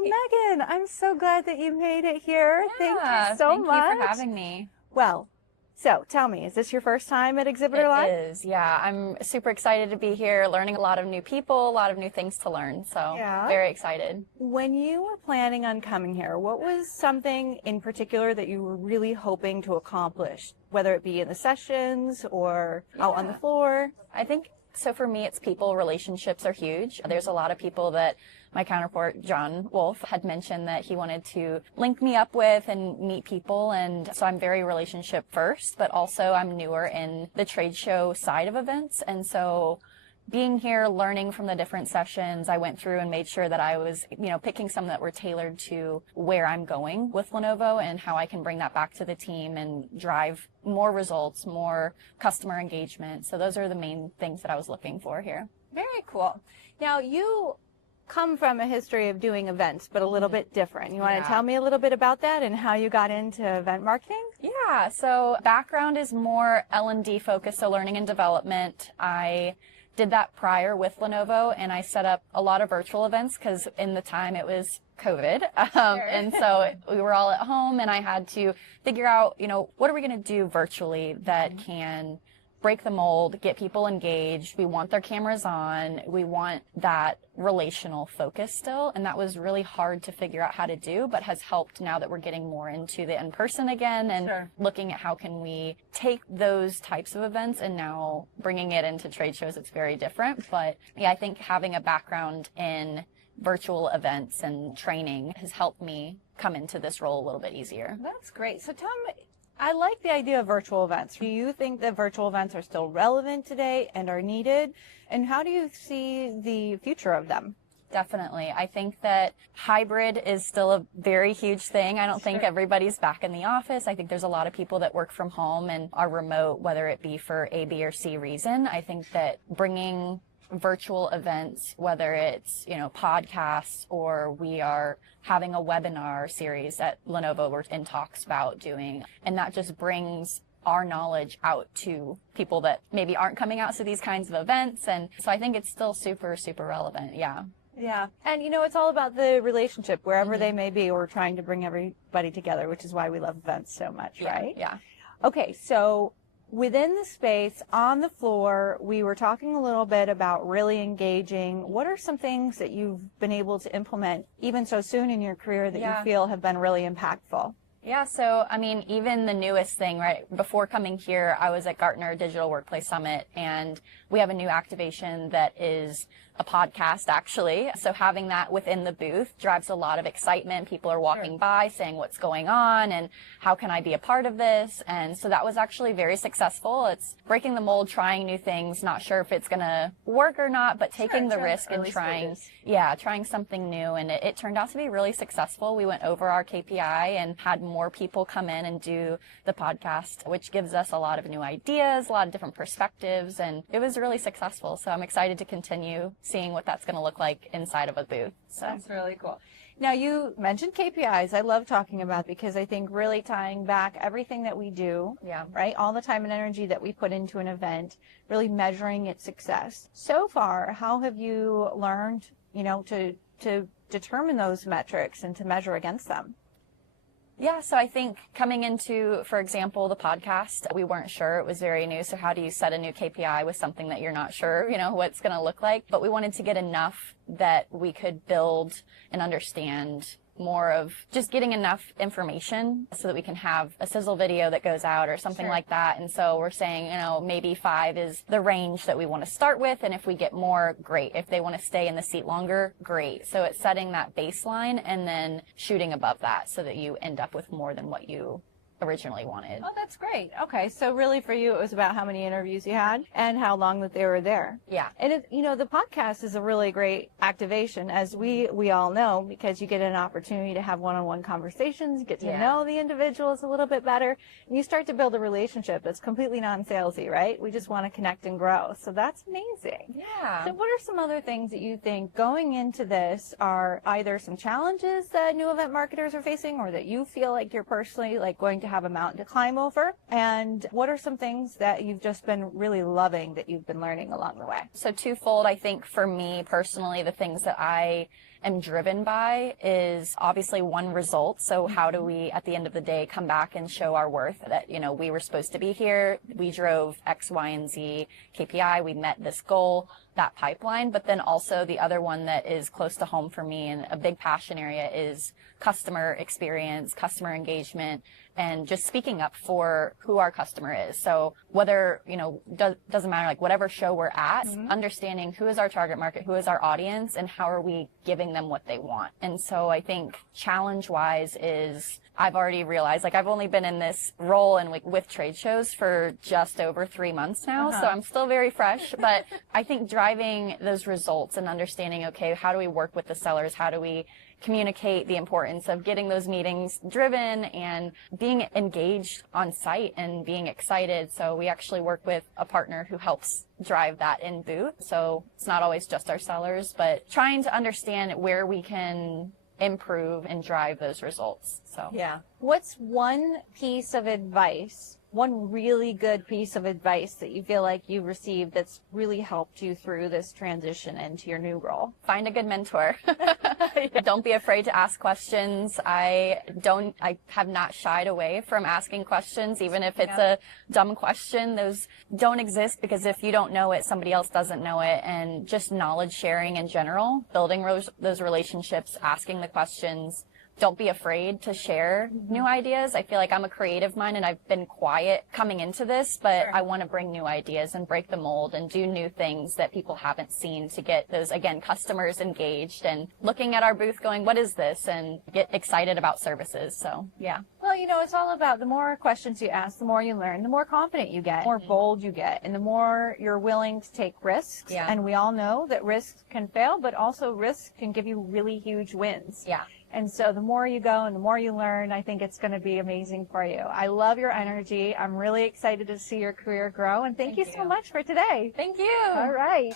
Well, Megan, I'm so glad that you made it here. Thank you so much. Thank you for having me. Well, so tell me, is this your first time at Exhibitor Live? It is, yeah. I'm super excited to be here, learning a lot of new people, a lot of new things to learn. So very excited. When you were planning on coming here, what was something in particular that you were really hoping to accomplish, whether it be in the sessions or out on the floor? I think, so for me, it's people. Relationships are huge. There's a lot of people that my counterpart, John Wolf, had mentioned that he wanted to link me up with and meet people. And so I'm very relationship first, but also I'm newer in the trade show side of events. And so being here, learning from the different sessions, I went through and made sure that I was, picking some that were tailored to where I'm going with Lenovo and how I can bring that back to the team and drive more results, more customer engagement. So those are the main things that I was looking for here. Very cool. Now, you come from a history of doing events, but a little bit different. You want to tell me a little bit about that and how you got into event marketing? Yeah, so background is more L&D focused, so learning and development. I did that prior with Lenovo, and I set up a lot of virtual events because in the time it was COVID. And so we were all at home, and I had to figure out, what are we going to do virtually that can break the mold, get people engaged. We want their cameras on. We want that relational focus still. And that was really hard to figure out how to do, but has helped now that we're getting more into the in-person again and looking at how can we take those types of events and now bringing it into trade shows. It's very different. But yeah, I think having a background in virtual events and training has helped me come into this role a little bit easier. That's great. So tell me, I like the idea of virtual events. Do you think that virtual events are still relevant today and are needed? And how do you see the future of them? Definitely. I think that hybrid is still a very huge thing. I don't think everybody's back in the office. I think there's a lot of people that work from home and are remote, whether it be for A, B, or C reason. I think that bringing virtual events, whether it's, podcasts or we are having a webinar series that Lenovo we're in talks about doing, and that just brings our knowledge out to people that maybe aren't coming out to these kinds of events. And so I think it's still super, super relevant. Yeah. Yeah. And, it's all about the relationship wherever they may be. We're trying to bring everybody together, which is why we love events so much, right? Yeah. Okay. So within the space, on the floor, we were talking a little bit about really engaging. What are some things that you've been able to implement even so soon in your career that you feel have been really impactful? Yeah, so, even the newest thing, right, before coming here, I was at Gartner Digital Workplace Summit, and we have a new activation that is a podcast, actually. So having that within the booth drives a lot of excitement. People are walking by saying what's going on and how can I be a part of this? And so that was actually very successful. It's breaking the mold, trying new things, not sure if it's going to work or not, but taking the risk and trying something new. And it turned out to be really successful. We went over our KPI and had more people come in and do the podcast, which gives us a lot of new ideas, a lot of different perspectives, and it was really successful. So I'm excited to continue seeing what that's going to look like inside of a booth. So that's really cool. Now, you mentioned KPIs. I love talking about because I think really tying back everything that we do, right, all the time and energy that we put into an event, really measuring its success. So far, how have you learned, to determine those metrics and to measure against them? Yeah, so I think coming into, for example, the podcast, we weren't sure. It was very new. So how do you set a new KPI with something that you're not sure, what's going to look like? But we wanted to get enough that we could build and understand more of just getting enough information so that we can have a sizzle video that goes out or something like that. And so we're saying, maybe 5 is the range that we want to start with. And if we get more, great. If they want to stay in the seat longer, great. So it's setting that baseline and then shooting above that so that you end up with more than what you originally wanted. Oh, that's great. Okay, so really for you, it was about how many interviews you had and how long that they were there. Yeah. And the podcast is a really great activation, as we all know, because you get an opportunity to have one-on-one conversations, get to know the individuals a little bit better, and you start to build a relationship that's completely non-salesy, right? We just want to connect and grow. So that's amazing. Yeah. So what are some other things that you think going into this are either some challenges that new event marketers are facing or that you feel like you're personally going to have a mountain to climb over? And what are some things that you've just been really loving that you've been learning along the way? So twofold, I think for me personally, the things that I am driven by is obviously one result. So how do we, at the end of the day, come back and show our worth that, you know, we were supposed to be here. We drove X, Y, and Z KPI. We met this goal, that pipeline. But then also the other one that is close to home for me and a big passion area is customer experience, customer engagement, and just speaking up for who our customer is. So whether, you know, doesn't matter, like whatever show we're at, understanding who is our target market, who is our audience, and how are we giving them what they want. And so I think challenge-wise is I've already realized, like I've only been in this role and like with trade shows for just over 3 months now. So I'm still very fresh, but I think driving those results and understanding, okay, how do we work with the sellers? How do we communicate the importance of getting those meetings driven and being engaged on site and being excited. So we actually work with a partner who helps drive that in booth. So it's not always just our sellers, but trying to understand where we can improve and drive those results. So yeah. What's one piece of advice, one really good piece of advice that you feel like you've received that's really helped you through this transition into your new role? Find a good mentor. Don't be afraid to ask questions. I have not shied away from asking questions, even if it's a dumb question. Those don't exist because if you don't know it, somebody else doesn't know it. And just knowledge sharing in general, building those relationships, asking the questions. Don't be afraid to share new ideas. I feel like I'm a creative mind and I've been quiet coming into this, but I want to bring new ideas and break the mold and do new things that people haven't seen to get those, again, customers engaged and looking at our booth going, what is this? And get excited about services. So, yeah. Well, you know, it's all about the more questions you ask, the more you learn, the more confident you get, the more bold you get, and the more you're willing to take risks. Yeah. And we all know that risks can fail, but also risks can give you really huge wins. Yeah. And so the more you go and the more you learn, I think it's going to be amazing for you. I love your energy. I'm really excited to see your career grow. And thank you so much for today. Thank you. All right.